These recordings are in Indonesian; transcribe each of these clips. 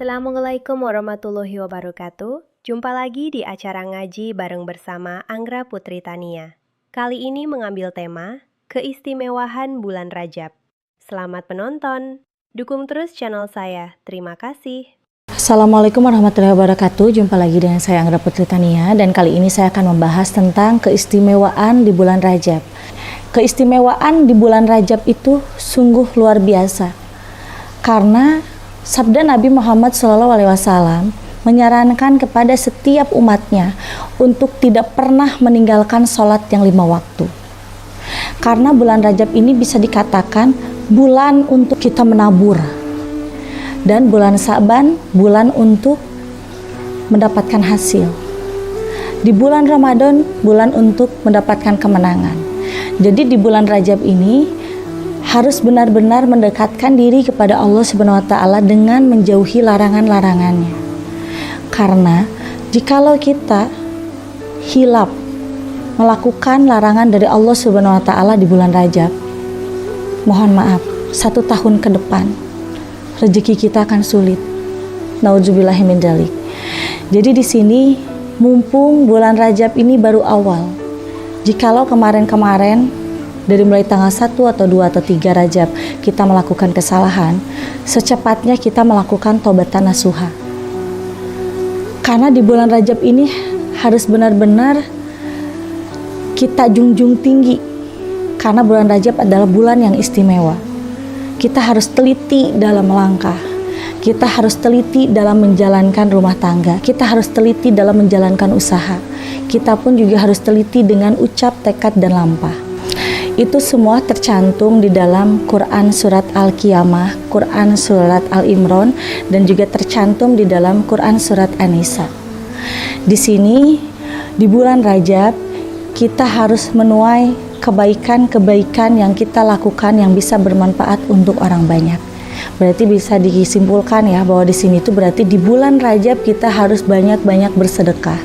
Assalamualaikum warahmatullahi wabarakatuh. Jumpa lagi di acara ngaji bareng bersama Anggra Putri Tania. Kali ini mengambil tema keistimewaan bulan Rajab. Selamat menonton. Dukung terus channel saya. Terima kasih. Assalamualaikum warahmatullahi wabarakatuh. Jumpa lagi dengan saya Anggra Putri Tania, dan kali ini saya akan membahas tentang keistimewaan di bulan Rajab. Keistimewaan di bulan Rajab itu sungguh luar biasa, karena sabda Nabi Muhammad SAW menyarankan kepada setiap umatnya untuk tidak pernah meninggalkan sholat yang 5 waktu. Karena bulan Rajab ini bisa dikatakan bulan untuk kita menabur, dan bulan Sa'ban bulan untuk mendapatkan hasil. Di bulan Ramadan bulan untuk mendapatkan kemenangan. Jadi di bulan Rajab ini harus benar-benar mendekatkan diri kepada Allah Subhanahu wa Ta'ala dengan menjauhi larangan-larangannya. Karena jikalau kita hilap melakukan larangan dari Allah Subhanahu wa Ta'ala di bulan Rajab, mohon maaf, 1 tahun ke depan rezeki kita akan sulit. Nauzubillahi min dzalik. Jadi di sini mumpung bulan Rajab ini baru awal. Jikalau kemarin-kemarin dari mulai tanggal 1 atau 2 atau 3 Rajab kita melakukan kesalahan, secepatnya kita melakukan taubatan nasuha. Karena di bulan Rajab ini harus benar-benar kita junjung tinggi, karena bulan Rajab adalah bulan yang istimewa. Kita harus teliti dalam melangkah, kita harus teliti dalam menjalankan rumah tangga, kita harus teliti dalam menjalankan usaha, kita pun juga harus teliti dengan ucap, tekad, dan lampah. Itu semua tercantum di dalam Quran Surat Al-Qiyamah, Quran Surat Al-Imran, dan juga tercantum di dalam Quran Surat An-Nisa. Di sini, di bulan Rajab, kita harus menuai kebaikan-kebaikan yang kita lakukan yang bisa bermanfaat untuk orang banyak. Berarti bisa disimpulkan ya bahwa di sini itu berarti di bulan Rajab kita harus banyak-banyak bersedekah.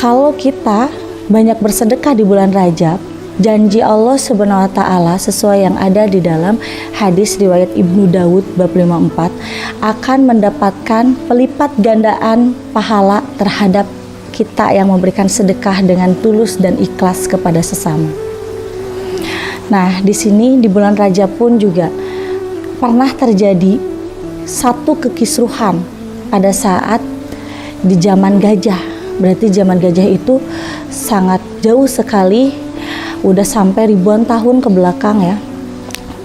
Kalau kita banyak bersedekah di bulan Rajab, janji Allah Subhanahu wa Ta'ala sesuai yang ada di dalam hadis riwayat Ibnu Daud bab 54 akan mendapatkan pelipat gandaan pahala terhadap kita yang memberikan sedekah dengan tulus dan ikhlas kepada sesama. Nah, di sini di bulan Rajab pun juga pernah terjadi satu kekisruhan pada saat di zaman gajah. Berarti zaman gajah itu sangat jauh sekali, udah sampai ribuan tahun ke belakang ya.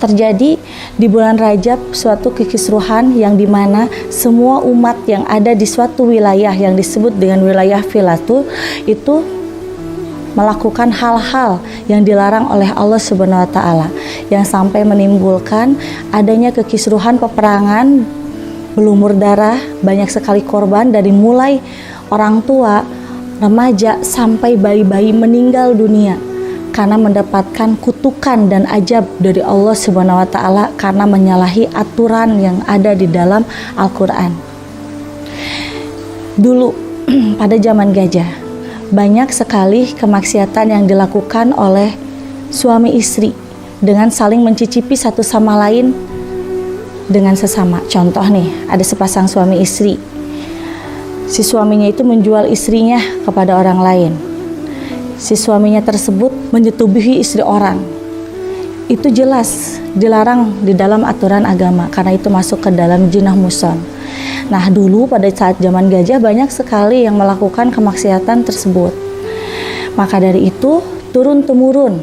Terjadi di bulan Rajab suatu kekisruhan yang dimana semua umat yang ada di suatu wilayah yang disebut dengan wilayah Filatul itu melakukan hal-hal yang dilarang oleh Allah Subhanahu wa Ta'ala, yang sampai menimbulkan adanya kekisruhan, peperangan, berlumur darah, banyak sekali korban dari mulai orang tua, remaja, sampai bayi-bayi meninggal dunia karena mendapatkan kutukan dan ajab dari Allah Subhanahu wa Ta'ala karena menyalahi aturan yang ada di dalam Al-Quran. Dulu pada zaman gajah banyak sekali kemaksiatan yang dilakukan oleh suami istri dengan saling mencicipi satu sama lain dengan sesama. Contoh nih, ada sepasang suami istri. Si suaminya itu menjual istrinya kepada orang lain. Si suaminya tersebut menyetubuhi istri orang. Itu jelas dilarang di dalam aturan agama karena itu masuk ke dalam jinah muson. Nah, dulu pada saat zaman gajah banyak sekali yang melakukan kemaksiatan tersebut. Maka dari itu turun-temurun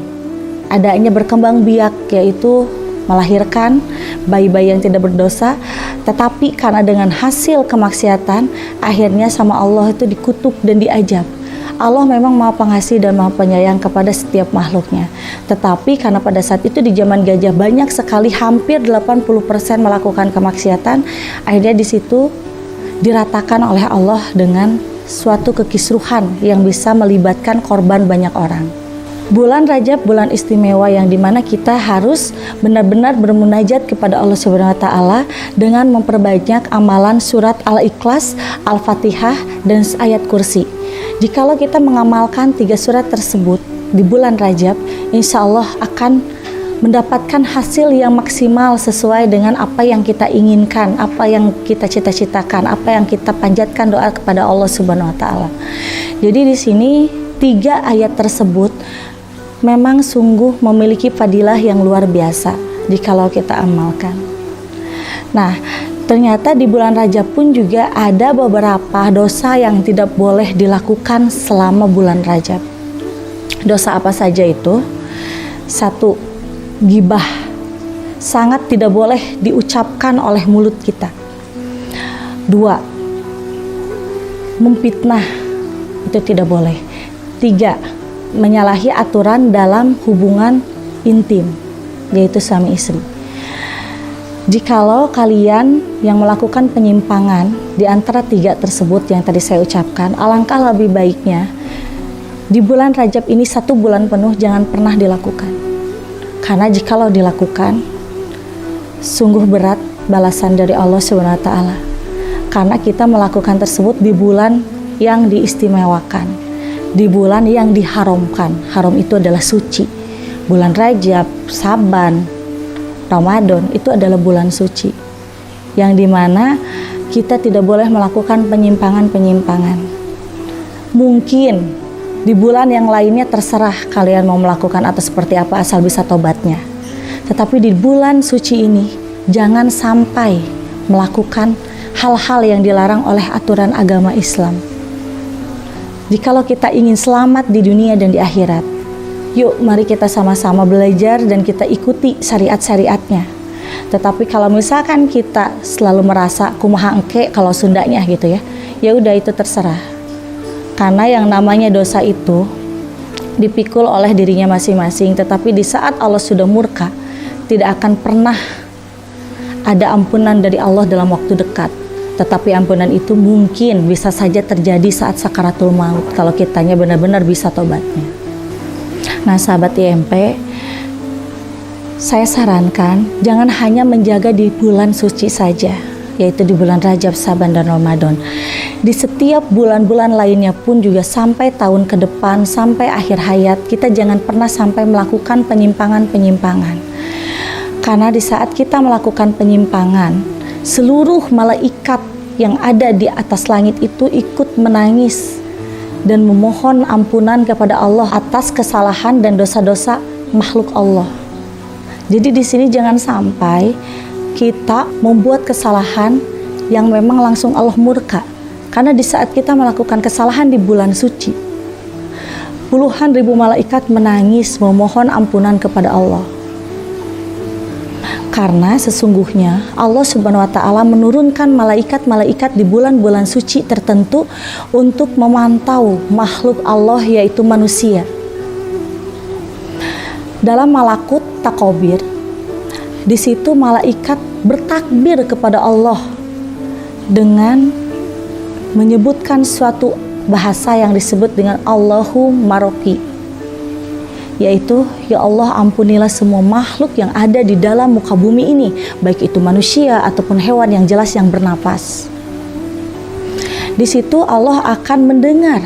adanya berkembang biak, yaitu melahirkan bayi-bayi yang tidak berdosa, tetapi karena dengan hasil kemaksiatan akhirnya sama Allah itu dikutuk dan diajab. Allah memang Maha Pengasih dan Maha Penyayang kepada setiap makhluknya. Tetapi karena pada saat itu di zaman gajah banyak sekali, hampir 80% melakukan kemaksiatan, akhirnya di situ diratakan oleh Allah dengan suatu kekisruhan yang bisa melibatkan korban banyak orang. Bulan Rajab bulan istimewa yang dimana kita harus benar-benar bermunajat kepada Allah Subhanahu wa Ta'ala dengan memperbanyak amalan surat Al-Ikhlas, Al-Fatihah, dan ayat kursi. Jikalau kita mengamalkan 3 surat tersebut di bulan Rajab, insya Allah akan mendapatkan hasil yang maksimal sesuai dengan apa yang kita inginkan, apa yang kita cita-citakan, apa yang kita panjatkan doa kepada Allah Subhanahu wa taala. Jadi di sini 3 ayat tersebut memang sungguh memiliki fadilah yang luar biasa jikalau kita amalkan. Nah, ternyata di bulan Rajab pun juga ada beberapa dosa yang tidak boleh dilakukan selama bulan Rajab. Dosa apa saja itu? 1. Gibah, sangat tidak boleh diucapkan oleh mulut kita. 2. Memfitnah, itu tidak boleh. 3. Menyalahi aturan dalam hubungan intim, yaitu suami istri. Jikalau kalian yang melakukan penyimpangan di antara 3 tersebut yang tadi saya ucapkan, alangkah lebih baiknya di bulan Rajab ini 1 bulan penuh jangan pernah dilakukan. Karena jikalau dilakukan, sungguh berat balasan dari Allah Subhanahu wa taala. Karena kita melakukan tersebut di bulan yang diistimewakan, di bulan yang diharamkan. Haram itu adalah suci. Bulan Rajab, Saban, Ramadan itu adalah bulan suci, yang dimana kita tidak boleh melakukan penyimpangan-penyimpangan. Mungkin di bulan yang lainnya terserah kalian mau melakukan atau seperti apa, asal bisa tobatnya. Tetapi di bulan suci ini jangan sampai melakukan hal-hal yang dilarang oleh aturan agama Islam. Jikalau kita ingin selamat di dunia dan di akhirat, yuk mari kita sama-sama belajar dan kita ikuti syariat-syariatnya. Tetapi kalau misalkan kita selalu merasa kumaha engke kalau Sundanya gitu ya, ya udah itu terserah. Karena yang namanya dosa itu dipikul oleh dirinya masing-masing, tetapi di saat Allah sudah murka, tidak akan pernah ada ampunan dari Allah dalam waktu dekat. Tetapi ampunan itu mungkin bisa saja terjadi saat sakaratul maut, kalau kitanya benar-benar bisa tobatnya. Nah sahabat IMP, saya sarankan jangan hanya menjaga di bulan suci saja, yaitu di bulan Rajab, Saban, dan Ramadan. Di setiap bulan-bulan lainnya pun juga sampai tahun ke depan, sampai akhir hayat, kita jangan pernah sampai melakukan penyimpangan-penyimpangan. Karena di saat kita melakukan penyimpangan, seluruh malaikat yang ada di atas langit itu ikut menangis dan memohon ampunan kepada Allah atas kesalahan dan dosa-dosa makhluk Allah. Jadi di sini jangan sampai kita membuat kesalahan yang memang langsung Allah murka. Karena di saat kita melakukan kesalahan di bulan suci, puluhan ribu malaikat menangis memohon ampunan kepada Allah. Karena sesungguhnya Allah Subhanahu wa taala menurunkan malaikat-malaikat di bulan-bulan suci tertentu untuk memantau makhluk Allah, yaitu manusia. Dalam malakut takobir, di situ malaikat bertakbir kepada Allah dengan menyebutkan suatu bahasa yang disebut dengan Allahu Maroki, yaitu ya Allah ampunilah semua makhluk yang ada di dalam muka bumi ini, baik itu manusia ataupun hewan yang jelas yang bernapas. Di situ Allah akan mendengar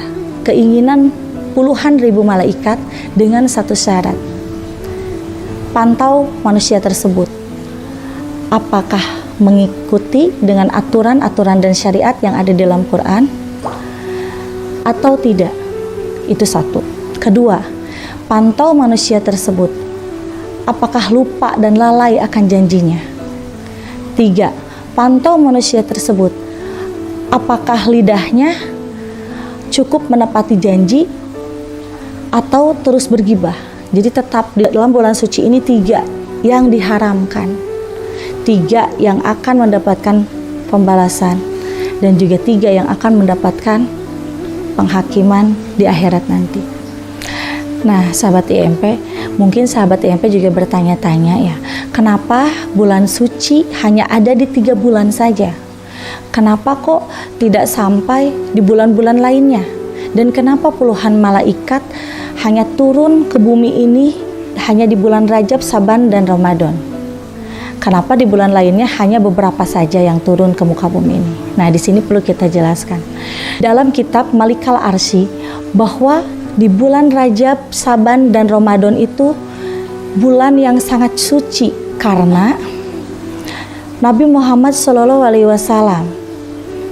keinginan puluhan ribu malaikat dengan satu syarat. Pantau manusia tersebut, apakah mengikuti dengan aturan-aturan dan syariat yang ada dalam Quran atau tidak. Itu 1. Kedua, pantau manusia tersebut, apakah lupa dan lalai akan janjinya. 3. Pantau manusia tersebut, apakah lidahnya cukup menepati janji atau terus bergibah. Jadi tetap di dalam bulan suci ini 3 yang diharamkan, 3 yang akan mendapatkan pembalasan, dan juga 3 yang akan mendapatkan penghakiman di akhirat nanti. Nah sahabat IMP, mungkin sahabat IMP juga bertanya-tanya ya, kenapa bulan suci hanya ada di 3 bulan saja? Kenapa kok tidak sampai di bulan-bulan lainnya? Dan kenapa puluhan malaikat hanya turun ke bumi ini hanya di bulan Rajab, Saban, dan Ramadan? Kenapa di bulan lainnya hanya beberapa saja yang turun ke muka bumi ini? Nah, di sini perlu kita jelaskan. Dalam kitab Malikal Arsy, bahwa di bulan Rajab, Saban, dan Ramadan itu bulan yang sangat suci karena Nabi Muhammad SAW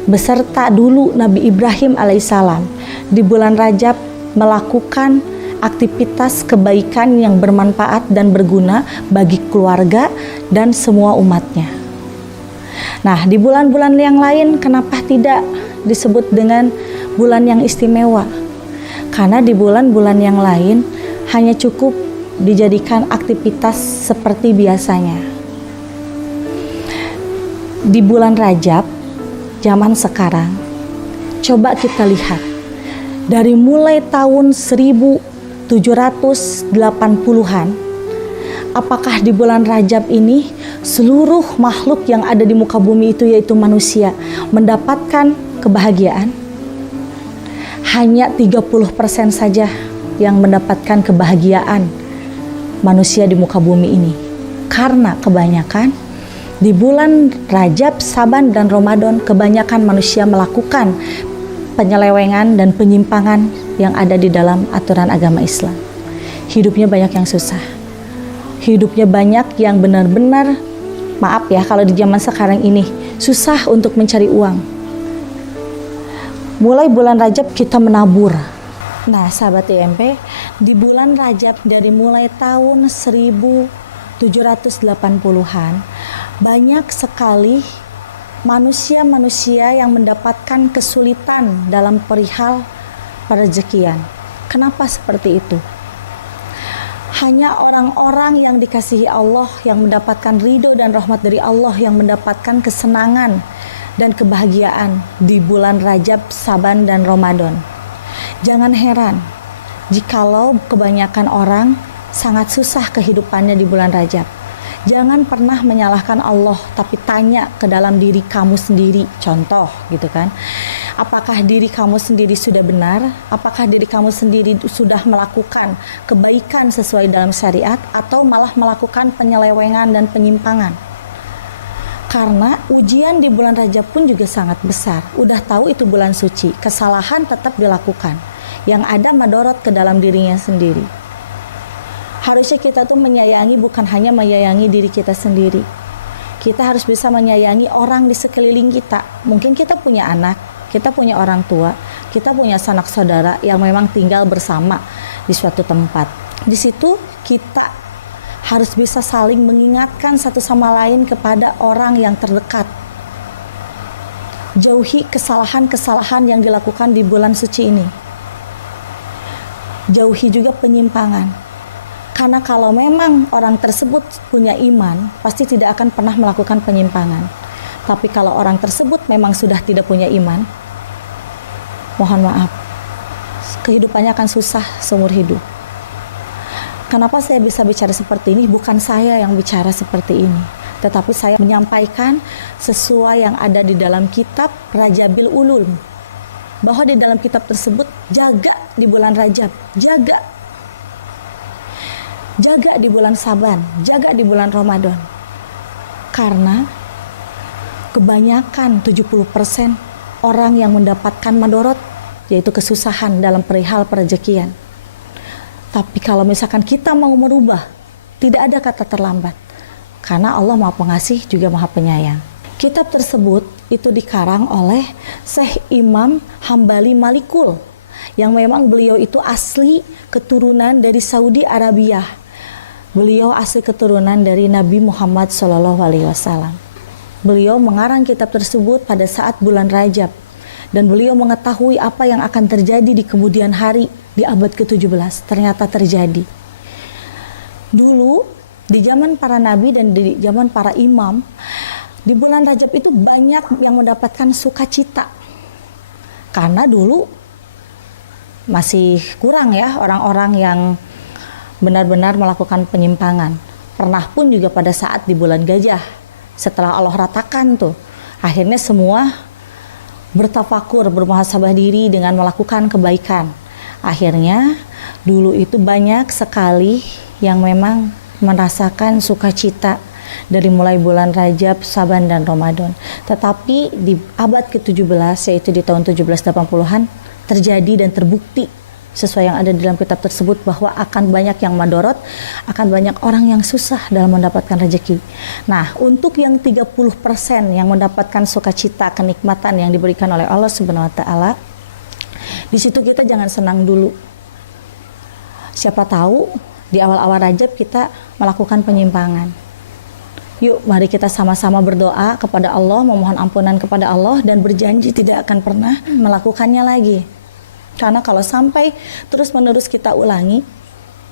beserta dulu Nabi Ibrahim alaihissalam di bulan Rajab melakukan aktivitas kebaikan yang bermanfaat dan berguna bagi keluarga dan semua umatnya. Nah, di bulan-bulan yang lain kenapa tidak disebut dengan bulan yang istimewa? Karena di bulan-bulan yang lain hanya cukup dijadikan aktivitas seperti biasanya. Di bulan Rajab zaman sekarang, coba kita lihat dari mulai tahun 1780-an, apakah di bulan Rajab ini seluruh makhluk yang ada di muka bumi itu, yaitu manusia, mendapatkan kebahagiaan? Hanya 30% saja yang mendapatkan kebahagiaan manusia di muka bumi ini. Karena kebanyakan di bulan Rajab, Saban, dan Ramadan kebanyakan manusia melakukan penyelewengan dan penyimpangan yang ada di dalam aturan agama Islam. Hidupnya banyak yang susah. Hidupnya banyak yang benar-benar, maaf ya kalau di zaman sekarang ini, susah untuk mencari uang. Mulai bulan Rajab kita menabur. Nah, sahabat IMP, di bulan Rajab dari mulai tahun 1780-an, banyak sekali manusia-manusia yang mendapatkan kesulitan dalam perihal perezekian. Kenapa seperti itu? Hanya orang-orang yang dikasihi Allah, yang mendapatkan ridho dan rahmat dari Allah, yang mendapatkan kesenangan dan kebahagiaan di bulan Rajab, Saban, dan Ramadan. Jangan heran jikalau kebanyakan orang sangat susah kehidupannya di bulan Rajab. Jangan pernah menyalahkan Allah, tapi tanya ke dalam diri kamu sendiri. Contoh gitu kan, apakah diri kamu sendiri sudah benar? Apakah diri kamu sendiri sudah melakukan kebaikan sesuai dalam syariat, atau malah melakukan penyelewengan dan penyimpangan? Karena ujian di bulan Rajab pun juga sangat besar. Udah tahu itu bulan suci, kesalahan tetap dilakukan. Yang ada madorot ke dalam dirinya sendiri. Harusnya kita tuh menyayangi, bukan hanya menyayangi diri kita sendiri. Kita harus bisa menyayangi orang di sekeliling kita. Mungkin kita punya anak, kita punya orang tua, kita punya sanak saudara yang memang tinggal bersama di suatu tempat. Di situ kita harus bisa saling mengingatkan satu sama lain kepada orang yang terdekat. Jauhi kesalahan-kesalahan yang dilakukan di bulan suci ini. Jauhi juga penyimpangan. Karena kalau memang orang tersebut punya iman, pasti tidak akan pernah melakukan penyimpangan. Tapi kalau orang tersebut memang sudah tidak punya iman, mohon maaf, kehidupannya akan susah seumur hidup. Kenapa saya bisa bicara seperti ini? Bukan saya yang bicara seperti ini, tetapi saya menyampaikan sesuai yang ada di dalam kitab Rajabil Ulum. Bahwa di dalam kitab tersebut, jaga di bulan Rajab, jaga di bulan Saban, jaga di bulan Ramadan. Karena kebanyakan 70% orang yang mendapatkan madorot, yaitu kesusahan dalam perihal perezekian. Tapi kalau misalkan kita mau merubah, tidak ada kata terlambat. Karena Allah Maha Pengasih juga Maha Penyayang. Kitab tersebut itu dikarang oleh Syekh Imam Hambali Malikul, yang memang beliau itu asli keturunan dari Saudi Arabia. Beliau asli keturunan dari Nabi Muhammad SAW. Beliau mengarang kitab tersebut pada saat bulan Rajab, dan beliau mengetahui apa yang akan terjadi di kemudian hari di abad ke-17. Ternyata terjadi. Dulu di zaman para nabi dan di zaman para imam, di bulan Rajab itu banyak yang mendapatkan sukacita. Karena dulu masih kurang ya orang-orang yang benar-benar melakukan penyimpangan. Pernah pun juga pada saat di bulan Gajah, setelah Allah ratakan tuh, akhirnya semua bertafakur, bermuhasabah diri dengan melakukan kebaikan. Akhirnya dulu itu banyak sekali yang memang merasakan sukacita dari mulai bulan Rajab, Saban, dan Ramadan. Tetapi di abad ke-17, yaitu di tahun 1780-an, terjadi dan terbukti sesuai yang ada di dalam kitab tersebut bahwa akan banyak yang madorot, akan banyak orang yang susah dalam mendapatkan rezeki. Nah, untuk yang 30% yang mendapatkan sukacita, kenikmatan yang diberikan oleh Allah Subhanahu wa taala, di situ kita jangan senang dulu. Siapa tahu di awal-awal Rajab kita melakukan penyimpangan. Yuk, mari kita sama-sama berdoa kepada Allah, memohon ampunan kepada Allah, dan berjanji tidak akan pernah melakukannya lagi. Karena kalau sampai terus-menerus kita ulangi,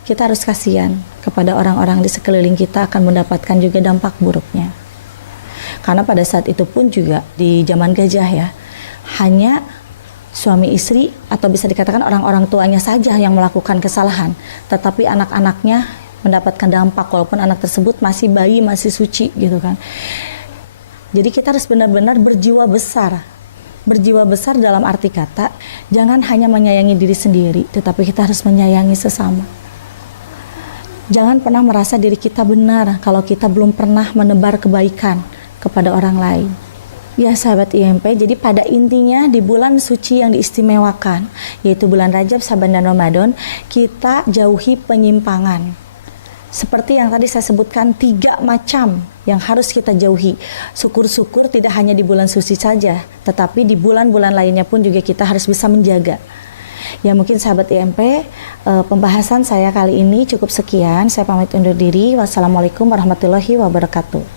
kita harus kasihan kepada orang-orang di sekeliling kita, akan mendapatkan juga dampak buruknya. Karena pada saat itu pun juga di zaman gajah ya, hanya suami istri atau bisa dikatakan orang-orang tuanya saja yang melakukan kesalahan, tetapi anak-anaknya mendapatkan dampak walaupun anak tersebut masih bayi, masih suci gitu kan. Jadi kita harus benar-benar berjiwa besar. Berjiwa besar dalam arti kata, jangan hanya menyayangi diri sendiri, tetapi kita harus menyayangi sesama. Jangan pernah merasa diri kita benar kalau kita belum pernah menebar kebaikan kepada orang lain. Ya sahabat IMP, jadi pada intinya di bulan suci yang diistimewakan, yaitu bulan Rajab, Syaban, dan Ramadan, kita jauhi penyimpangan. Seperti yang tadi saya sebutkan, 3 macam yang harus kita jauhi. Syukur-syukur tidak hanya di bulan suci saja, tetapi di bulan-bulan lainnya pun juga kita harus bisa menjaga. Ya mungkin sahabat IMP, pembahasan saya kali ini cukup sekian. Saya pamit undur diri. Wassalamualaikum warahmatullahi wabarakatuh.